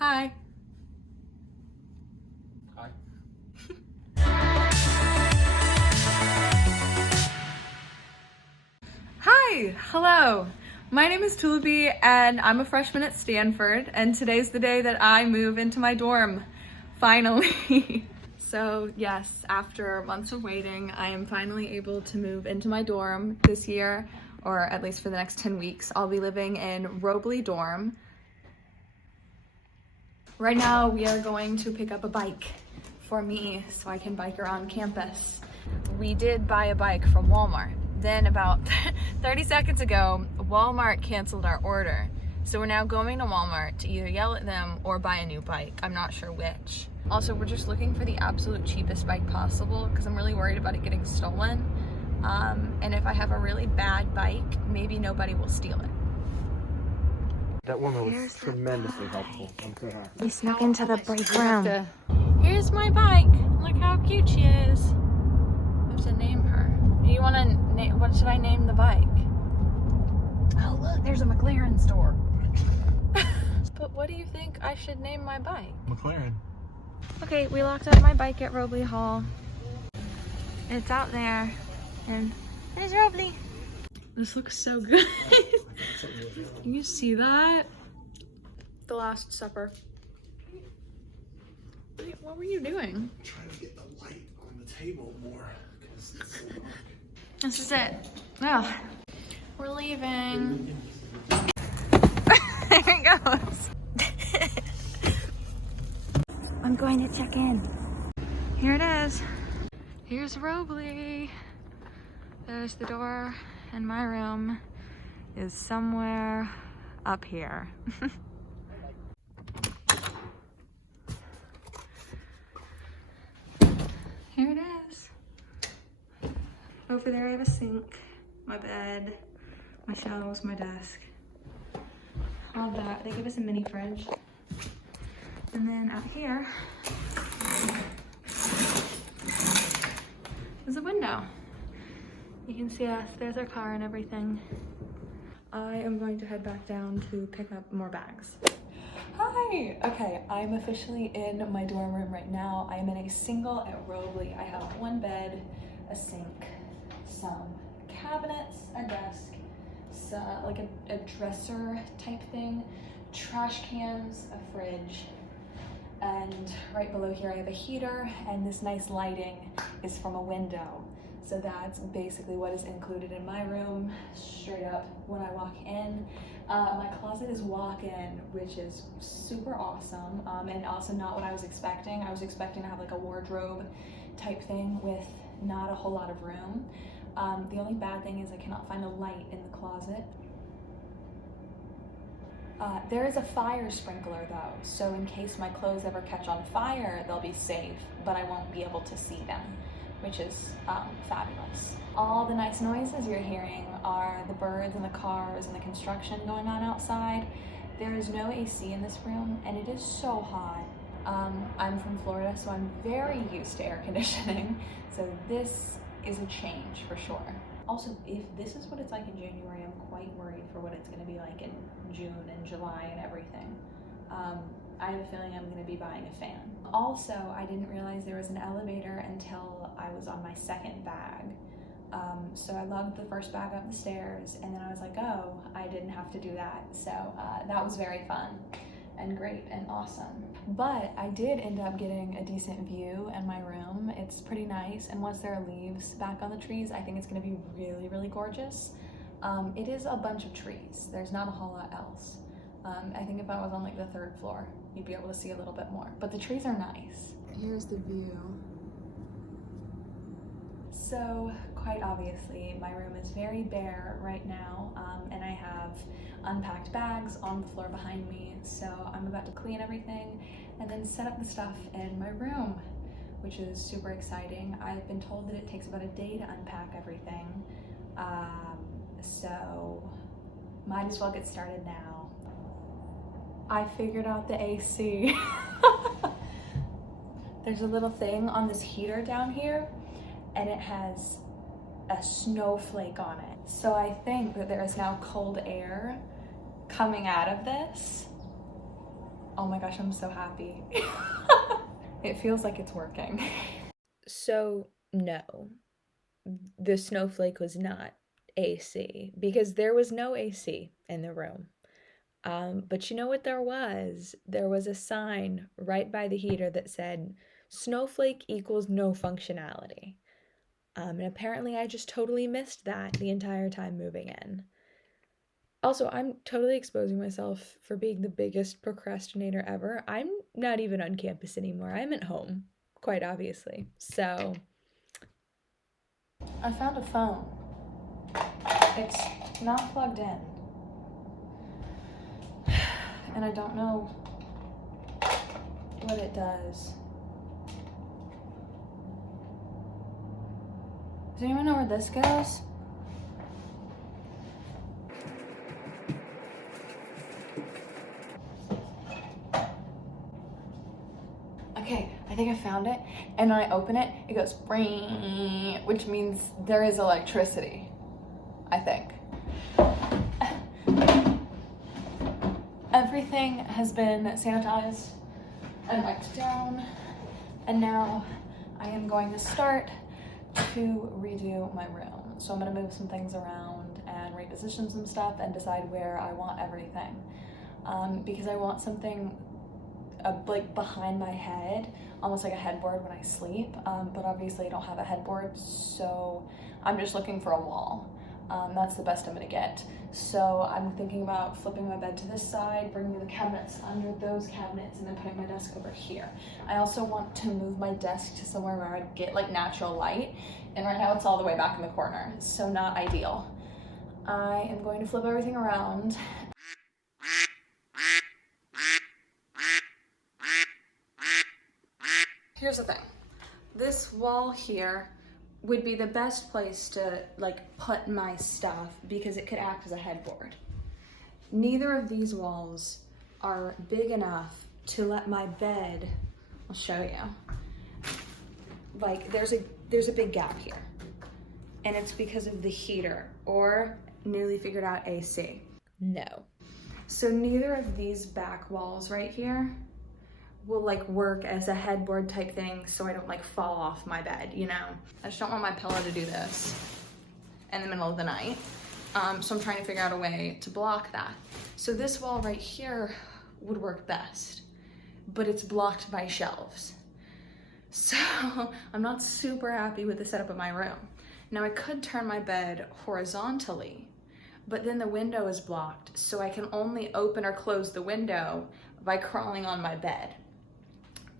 Hi. Hi. Hi, hello. My name is Tulla and I'm a freshman at Stanford, and today's the day that I move into my dorm, finally. So yes, after months of waiting, I am finally able to move into my dorm this year, or at least for the next 10 weeks. I'll be living in Robley dorm. Right now, we are going to pick up a bike for me so I can bike around campus. We did buy a bike from Walmart. Then about 30 seconds ago, Walmart canceled our order. So we're now going to Walmart to either yell at them or buy a new bike. I'm not sure which. Also, we're just looking for the absolute cheapest bike possible because I'm really worried about it getting stolen. And if I have a really bad bike, maybe nobody will steal it. That woman was tremendously helpful. I'm so happy. We snuck into the break room. Here's my bike. Look how cute she is. I have to name her. Do you want to name? What should I name the bike? Oh look, there's a McLaren store. But what do you think I should name my bike? McLaren. Okay, we locked up my bike at Robley Hall. It's out there, and there's Robley. This looks so good. Can you see that? The Last Supper. What were you doing? I'm trying to get the light on the table more because it's so dark. This is it. Oh, we're leaving. There it goes. I'm going to check in. Here it is. Here's Robley. There's the door, and my room is somewhere up here. Here it is. Over there I have a sink, my bed, my shelves, my desk. All that. They give us a mini fridge. And then out here is a window. You can see us, there's our car and everything. I am going to head back down to pick up more bags. Hi! Okay, I'm officially in my dorm room right now. I am in a single at Robley. I have one bed, a sink, some cabinets, a desk, so, like a dresser type thing, trash cans, a fridge, and right below here I have a heater, and this nice lighting is from a window. So that's basically what is included in my room, straight up when I walk in. My closet is walk-in, which is super awesome, and also not what I was expecting. I was expecting to have like a wardrobe type thing with not a whole lot of room. The only bad thing is I cannot find a light in the closet. There is a fire sprinkler though, so in case my clothes ever catch on fire, they'll be safe, but I won't be able to see them, which is fabulous. All the nice noises you're hearing are the birds and the cars and the construction going on outside. There is no AC in this room, and it is so hot. I'm from Florida, so I'm very used to air conditioning, so this is a change for sure. Also, if this is what it's like in January, I'm quite worried for what it's going to be like in June and July and everything. I have a feeling I'm going to be buying a fan. Also, I didn't realize there was an elevator until I was on my second bag. So I lugged the first bag up the stairs, and then I was like, oh, I didn't have to do that. So that was very fun and great and awesome. But I did end up getting a decent view in my room. It's pretty nice, and once there are leaves back on the trees, I think it's going to be really, really gorgeous. It is a bunch of trees. There's not a whole lot else. I think if I was on like the third floor, you'd be able to see a little bit more, but the trees are nice. Here's the view. So quite obviously my room is very bare right now, and I have unpacked bags on the floor behind me, so I'm about to clean everything and then set up the stuff in my room, which is super exciting. I've been told that it takes about a day to unpack everything, so might as well get started now. I figured out the AC. There's a little thing on this heater down here, and it has a snowflake on it. So I think that there is now cold air coming out of this. Oh my gosh, I'm so happy. It feels like it's working. So, no, the snowflake was not AC because there was no AC in the room. But you know what there was? There was a sign right by the heater that said, snowflake equals no functionality. And apparently I just totally missed that the entire time moving in. Also, I'm totally exposing myself for being the biggest procrastinator ever. I'm not even on campus anymore. I'm at home, quite obviously. So, I found a phone. It's not plugged in. And I don't know what it does. Does anyone know where this goes? Okay, I think I found it. And when I open it, it goes ring, which means there is electricity, I think. Everything has been sanitized and wiped down, and now I am going to start to redo my room. So I'm gonna move some things around and reposition some stuff and decide where I want everything. Because I want something like behind my head, almost like a headboard when I sleep, but obviously I don't have a headboard, so I'm just looking for a wall. That's the best I'm gonna get. So I'm thinking about flipping my bed to this side, bringing the cabinets under those cabinets, and then putting my desk over here. I also want to move my desk to somewhere where I'd get like natural light, and right now it's all the way back in the corner, so not ideal. I am going to flip everything around. Here's the thing. This wall here would be the best place to like put my stuff because it could act as a headboard. Neither of these walls are big enough to let my bed, I'll show you. Like there's a big gap here, and it's because of the heater or newly figured out AC. no. So neither of these back walls right here will like work as a headboard type thing so I don't like fall off my bed, you know? I just don't want my pillow to do this in the middle of the night. So I'm trying to figure out a way to block that. So this wall right here would work best, but it's blocked by shelves. So I'm not super happy with the setup of my room. Now I could turn my bed horizontally, but then the window is blocked, so I can only open or close the window by crawling on my bed.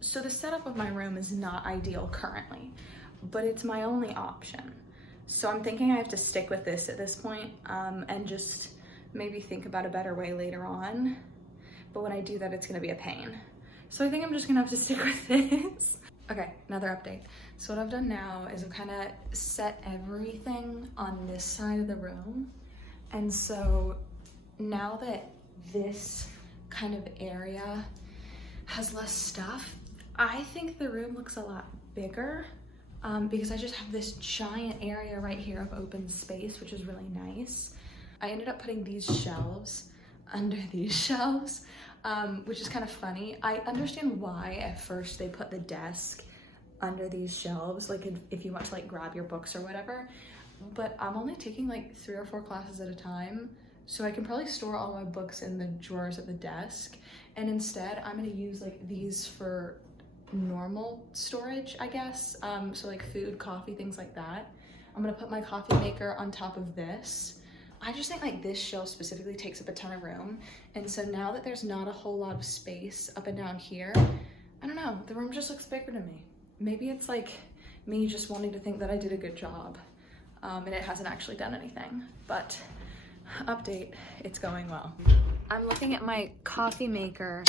So the setup of my room is not ideal currently, but it's my only option. So I'm thinking I have to stick with this at this point, and just maybe think about a better way later on. But when I do that, it's gonna be a pain. So I think I'm just gonna have to stick with this. Okay, another update. So what I've done now is I've kind of set everything on this side of the room. And so now that this kind of area has less stuff, I think the room looks a lot bigger, because I just have this giant area right here of open space, which is really nice. I ended up putting these shelves under these shelves, which is kind of funny. I understand why at first they put the desk under these shelves, like if you want to like grab your books or whatever, but I'm only taking like 3 or 4 classes at a time, so I can probably store all my books in the drawers at the desk, and instead I'm gonna use like these for normal storage, I guess. So like food, coffee, things like that. I'm gonna put my coffee maker on top of this. I just think like this shelf specifically takes up a ton of room, and so now that there's not a whole lot of space up and down here, I don't know, the room just looks bigger to me. Maybe it's like me just wanting to think that I did a good job, and it hasn't actually done anything, but update, it's going well. I'm looking at my coffee maker,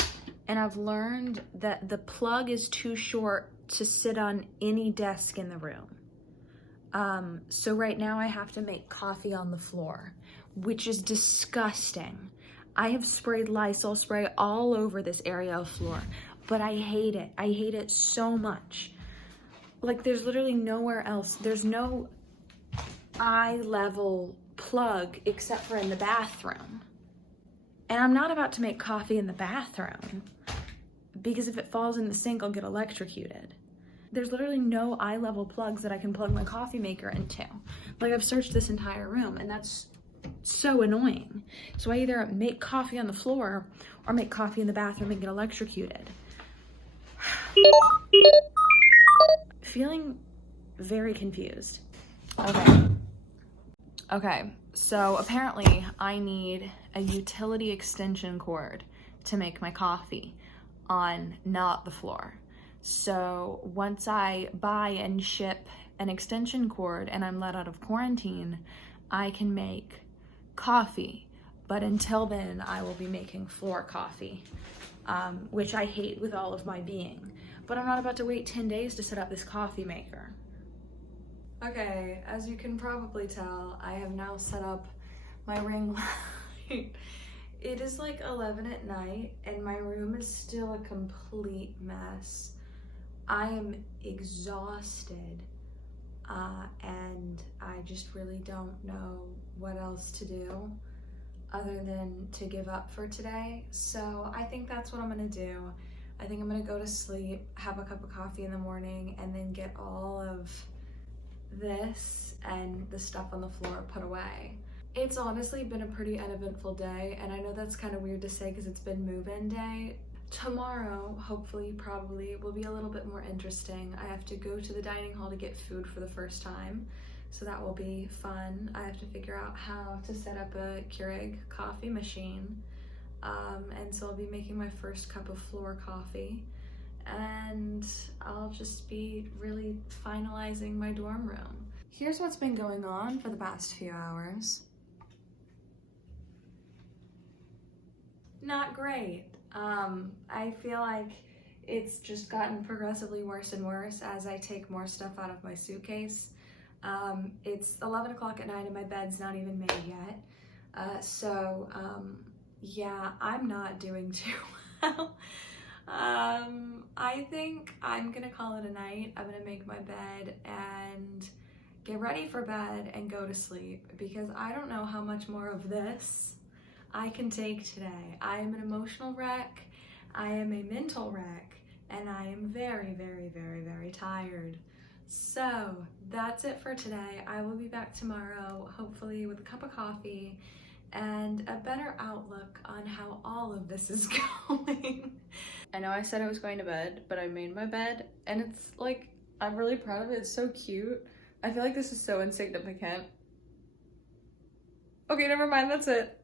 and I've learned that the plug is too short to sit on any desk in the room. So right now I have to make coffee on the floor, which is disgusting. I have sprayed Lysol spray all over this area of floor, but I hate it. I hate it so much. Like there's literally nowhere else. There's no eye level plug except for in the bathroom. And I'm not about to make coffee in the bathroom because if it falls in the sink, I'll get electrocuted. There's literally no eye-level plugs that I can plug my coffee maker into. Like, I've searched this entire room, and that's so annoying. So I either make coffee on the floor or make coffee in the bathroom and get electrocuted. Feeling very confused. Okay, so apparently I need a utility extension cord to make my coffee on not the floor. So once I buy and ship an extension cord and I'm let out of quarantine, I can make coffee. But until then, I will be making floor coffee, which I hate with all of my being. But I'm not about to wait 10 days to set up this coffee maker. Okay, as you can probably tell, I have now set up my ring light. It is like 11 at night and my room is still a complete mess. I am exhausted and I just really don't know what else to do other than to give up for today. So I think that's what I'm gonna do. I think I'm gonna go to sleep, have a cup of coffee in the morning, and then get all of this and the stuff on the floor put away. It's honestly been a pretty uneventful day, and I know that's kind of weird to say because it's been move-in day. Tomorrow, hopefully, probably, will be a little bit more interesting. I have to go to the dining hall to get food for the first time, so that will be fun. I have to figure out how to set up a Keurig coffee machine, and so I'll be making my first cup of floor coffee. And I'll just be really finalizing my dorm room. Here's what's been going on for the past few hours. Not great. I feel like it's just gotten progressively worse and worse as I take more stuff out of my suitcase. It's 11 o'clock at night and my bed's not even made yet. Yeah, I'm not doing too well. I think I'm gonna call it a night. I'm gonna make my bed and get ready for bed and go to sleep because I don't know how much more of this I can take today. I am an emotional wreck, I am a mental wreck, and I am very, very, very, very tired. So that's it for today. I will be back tomorrow, hopefully with a cup of coffee and a better outlook on how all of this is going. I know I said I was going to bed, but I made my bed and it's like, I'm really proud of it. It's so cute. I feel like this is so insignificant. Okay, never mind, that's it.